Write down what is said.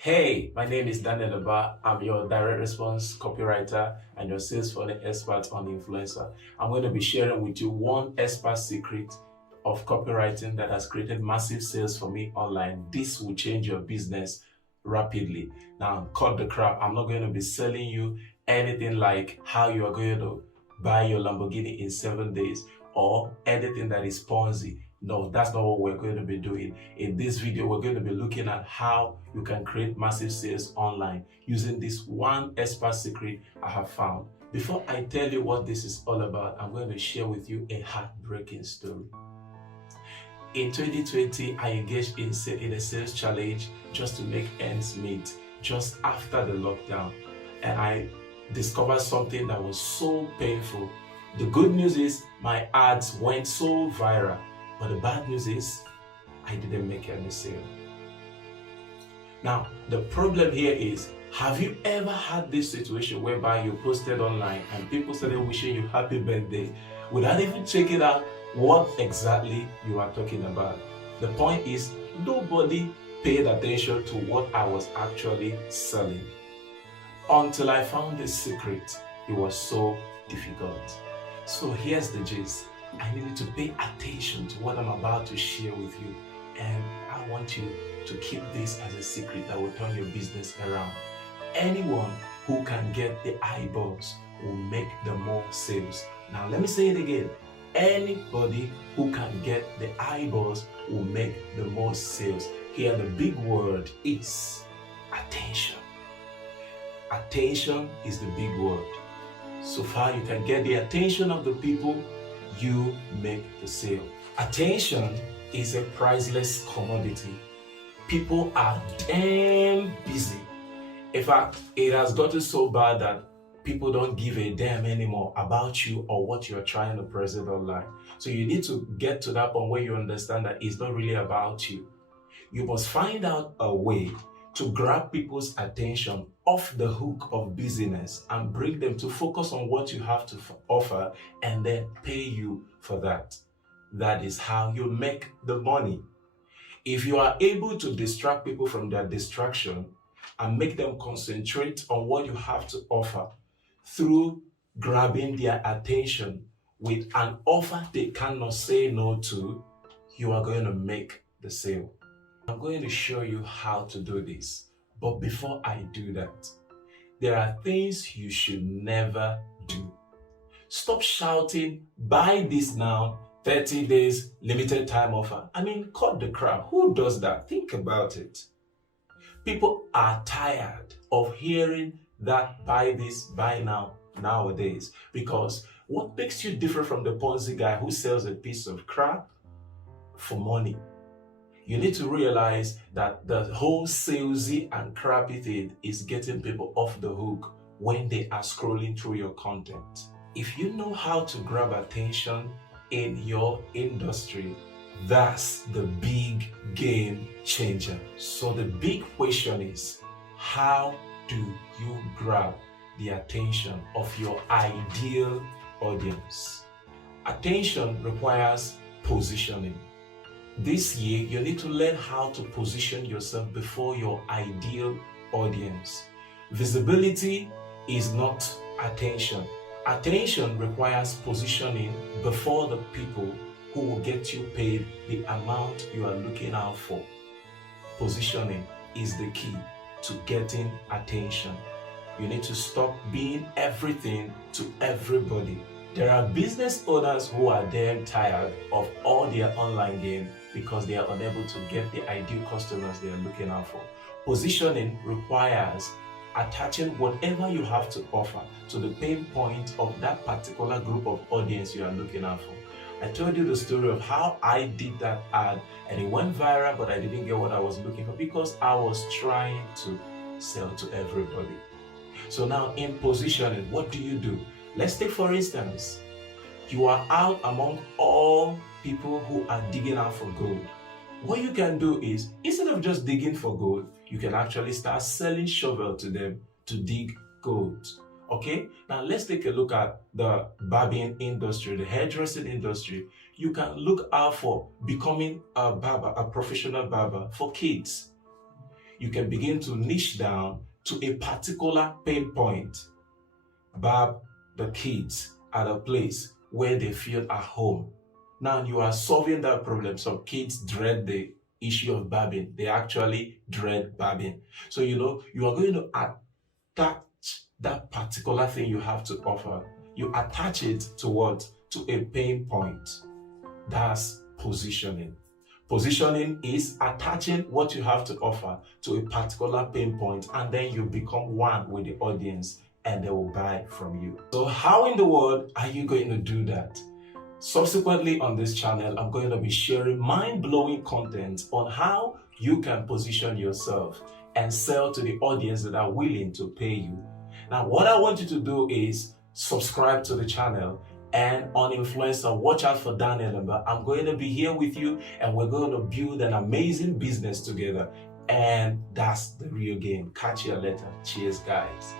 Hey, my name is Daniel Aba. I'm your direct response copywriter and your sales funnel expert on influencer. I'm going to be sharing with you one expert secret of copywriting that has created massive sales for me online. This will change your business rapidly. Now, cut the crap. I'm not going to be selling you anything like how you are going to buy your Lamborghini in 7 days or anything that is Ponzi. No, that's not what we're going to be doing. In this video, we're going to be looking at how you can create massive sales online using this one expert secret I have found. Before I tell you what this is all about, I'm going to share with you a heartbreaking story. In 2020, I engaged in a sales challenge just to make ends meet just after the lockdown. And I discovered something that was so painful. The good news is my ads went so viral. But the bad news is, I didn't make any sale. Now, the problem here is, have you ever had this situation whereby you posted online and people started wishing you happy birthday without even checking out what exactly you are talking about? The point is, nobody paid attention to what I was actually selling. Until I found this secret, it was so difficult. So here's the gist. I needed to pay attention to what I'm about to share with you, and I want you to keep this as a secret that will turn your business around. Anyone who can get the eyeballs will make the more sales. Now let me say it again. Anybody who can get the eyeballs will make the most sales. Here the big word is attention. Attention is the big word. So far you can get the attention of the people, you make the sale. Attention is a priceless commodity. People are damn busy. In fact, it has gotten so bad that people don't give a damn anymore about you or what you're trying to present online. So you need to get to that point where you understand that it's not really about you. You must find out a way to grab people's attention off the hook of busyness and bring them to focus on what you have to offer and then pay you for that. That is how you make the money. If you are able to distract people from their distraction and make them concentrate on what you have to offer through grabbing their attention with an offer they cannot say no to, you are going to make the sale. I'm going to show you how to do this. But before I do that, there are things you should never do. Stop shouting, buy this now, 30 days, limited time offer. I mean, cut the crap. Who does that? Think about it. People are tired of hearing that buy this, buy now, nowadays. Because what makes you different from the Ponzi guy who sells a piece of crap for money? You need to realize that the whole salesy and crappy thing is getting people off the hook when they are scrolling through your content. If you know how to grab attention in your industry, that's the big game changer. So the big question is, how do you grab the attention of your ideal audience? Attention requires positioning. This year, you need to learn how to position yourself before your ideal audience. Visibility is not attention. Attention requires positioning before the people who will get you paid the amount you are looking out for. Positioning is the key to getting attention. You need to stop being everything to everybody. There are business owners who are damn tired of all their online game because they are unable to get the ideal customers they are looking out for. Positioning requires attaching whatever you have to offer to the pain point of that particular group of audience you are looking out for. I told you the story of how I did that ad and it went viral, but I didn't get what I was looking for because I was trying to sell to everybody. So now in positioning, what do? Let's take for instance, you are out among all people who are digging out for gold. What you can do is, instead of just digging for gold, you can actually start selling shovel to them to dig gold. Okay, now let's take a look at the barbing industry, the hairdressing industry. You can look out for becoming a barber, a professional barber for kids. you can begin to niche down to a particular pain point. Barb the kids at a place where they feel at home. Now you are solving that problem. Some kids dread the issue of barbing. They actually dread barbing. So you are going to attach that particular thing you have to offer. You attach it to what? To a pain point. That's positioning. Positioning is attaching what you have to offer to a particular pain point, and then you become one with the audience and they will buy from you. So how in the world are you going to do that? Subsequently on this channel, I'm going to be sharing mind-blowing content on how you can position yourself and sell to the audience that are willing to pay you. Now, what I want you to do is subscribe to the channel, and on Influencer, watch out for Daniel. I'm going to be here with you, and we're going to build an amazing business together. And that's the real game. Catch you later. Cheers, guys.